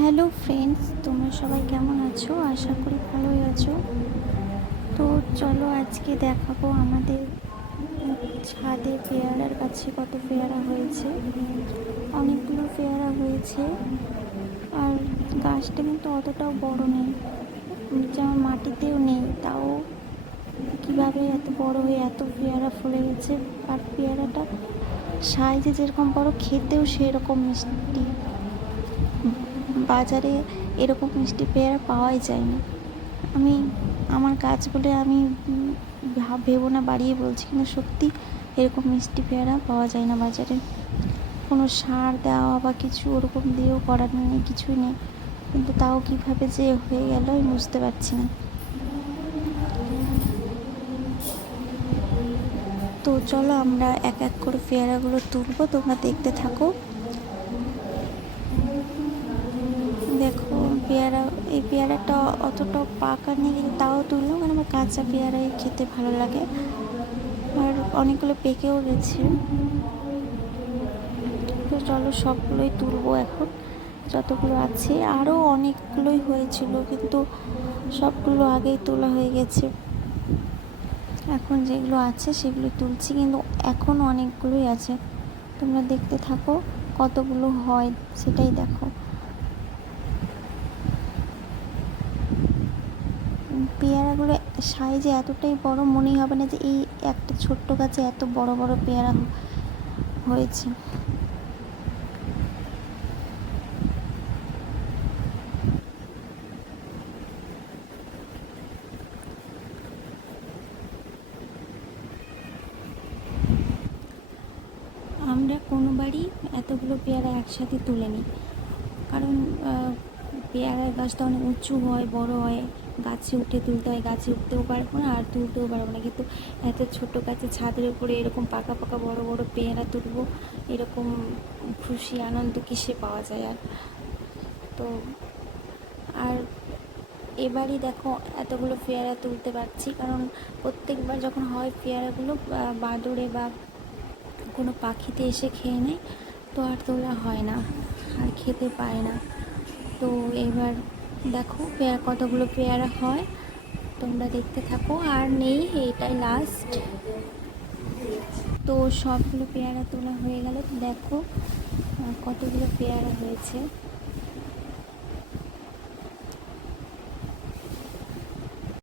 Hello friends, তোমরা সবাই কেমন আছো? আশা করি ভালোই আছো। তো চলো আজকে দেখাবো আমাদের ছাদে পেয়ারার গাছে কত পেয়ারা হয়েছে। অনেকগুলো পেয়ারা হয়েছে, আর গাছটা কিন্তু অতটাও বড় নেই, যেমন মাটিতেও নেই, তাও কিভাবে এত বড় হয়ে এত পেয়ারা ফলে গেছে। আর পেয়ারাটা সাইজে যেরকম বড়, খেতেও সেরকম মিষ্টি। বাজারে এরকম মিষ্টি পেয়ারা পাওয়াই যায় না। আমি আমার গাছ বলে আমি ভেবো না বাড়িয়ে বলছি, কিন্তু সত্যি এরকম মিষ্টি পেয়ারা পাওয়া যায় না বাজারে। কোনো সার দেওয়া বা কিছু ওরকম দিয়েও করার নেই, কিছুই নেই, কিন্তু তাও কীভাবে যে হয়ে গেল আমি বুঝতে পারছি না। তো চলো আমরা এক এক করে পেয়ারাগুলো তুলবো, তোমরা দেখতে থাকো। দেখো এই পেয়ারাটা অতটা পাকা নেই, কিন্তু তাও তুললাম, কারণ আমার কাঁচা পেয়ারাই খেতে ভালো লাগে। আর অনেকগুলো পেকেও গেছে। তো চলো সবগুলোই তুলবো এখন, যতগুলো আছে। আরও অনেকগুলোই হয়েছিল, কিন্তু সবগুলো আগেই তোলা হয়ে গেছে। এখন যেগুলো আছে সেগুলো তুলছি, কিন্তু এখনও অনেকগুলোই আছে। তোমরা দেখতে থাকো কতগুলো হয়, সেটাই দেখো। পেয়ারাগুলো সাইজে এতটাই বড়, মনেই হবে না যে এই একটা ছোট্ট গাছে এত বড় বড় পেয়ারা হয়েছে। আমরা কোনোবারই এতগুলো পেয়ারা একসাথে তুলে নিই, কারণ পেয়ারার গাছটা অনেক উঁচু হয়, বড় হয়, গাছে উঠে তুলতে হয়, গাছে উঠতেও পারবো না আর তুলতেও পারবো না। কিন্তু এত ছোটো গাছে ছাদের উপরে এরকম পাকা পাকা বড় বড় পেয়ারা তুলবো, এরকম খুশি আনন্দ কিসে পাওয়া যায়। তো আর এবারই দেখো এতগুলো পেয়ারা তুলতে পারছি, কারণ প্রত্যেকবার যখন হয় পেয়ারাগুলো বাদুড়ে বা কোনো পাখিতে এসে খেয়ে নেয়, তো আর তোলা হয় না, আর খেতে পায় না। তো এবার দেখো কতগুলো পেয়ারা হয়, তোমরা দেখতে থাকো। আর নেই, এইটাই লাস্ট। তো সবগুলো পেয়ারা তোলা হয়ে গেল। দেখো কতগুলো পেয়ারা হয়েছে।